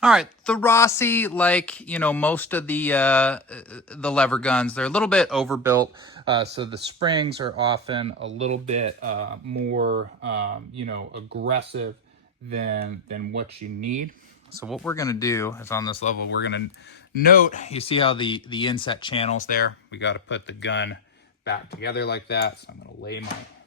All right, the Rossi, like, you know, most of the lever guns, they're a little bit overbuilt, so the springs are often a little bit more, you know, aggressive than what you need. So what we're gonna do is on this level, we're gonna note, you see how the inset channels there? We got to put the gun back together like that. So I'm gonna lay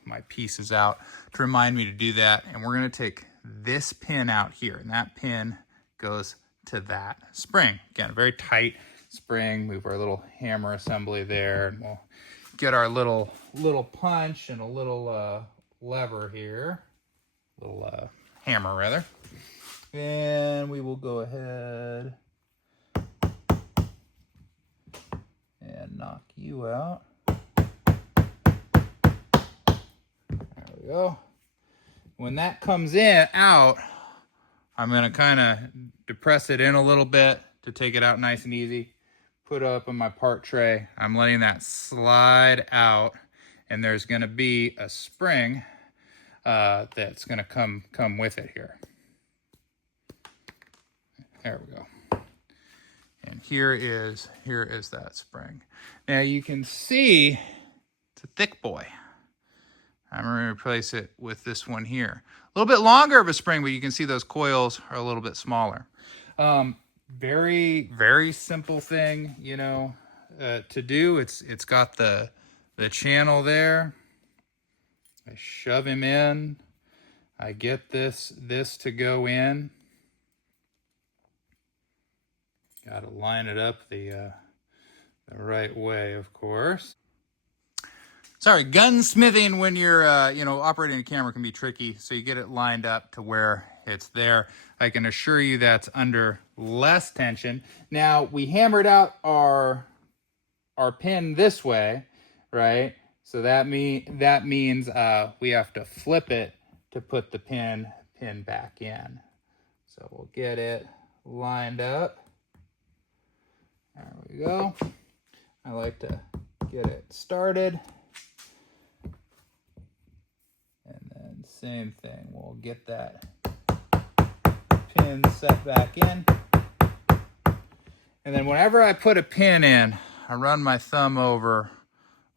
my pieces out to remind me to do that, and we're gonna take this pin out here, and that pin goes to that spring. Again, a very tight spring. Move our little hammer assembly there, and we'll get our little punch and a little lever here, little hammer rather, and we will go ahead and knock you out. There we go. When that comes out, I'm going to kind of depress it in a little bit to take it out nice and easy. Put it up on my part tray. I'm letting that slide out, and there's going to be a spring that's going to come with it here. There we go. And here is that spring. Now you can see it's a thick boy. I'm going to replace it with this one here. A little bit longer of a spring, but you can see those coils are a little bit smaller. Very, very simple thing, you know, to do. It's got the channel there. I shove him in. I get this to go in. Got to line it up the right way, of course. Sorry, gunsmithing when you're, you know, operating a camera can be tricky, so you get it lined up to where it's there. I can assure you that's under less tension. Now, we hammered out our pin this way, right? So that means we have to flip it to put the pin back in. So we'll get it lined up. There we go. I like to get it started. Same thing, we'll get that pin set back in. And then whenever I put a pin in, I run my thumb over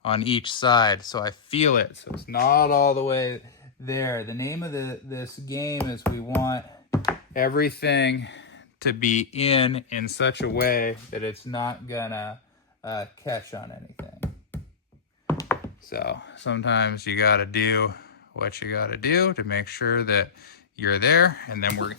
on each side so I feel it, so it's not all the way there. The name of this game is we want everything to be in such a way that it's not gonna catch on anything. So sometimes you gotta do what you got to do to make sure that you're there. And then we're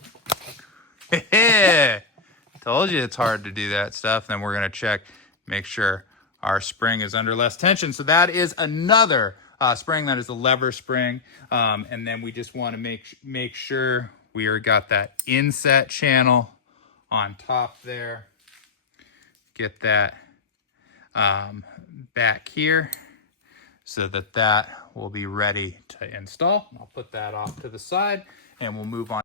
told you it's hard to do that stuff. Then we're going to check, make sure our spring is under less tension. So that is another spring. That is a lever spring. And then we just want to make sure we are got that inset channel on top there. Get that back here, so that will be ready to install. I'll put that off to the side and we'll move on.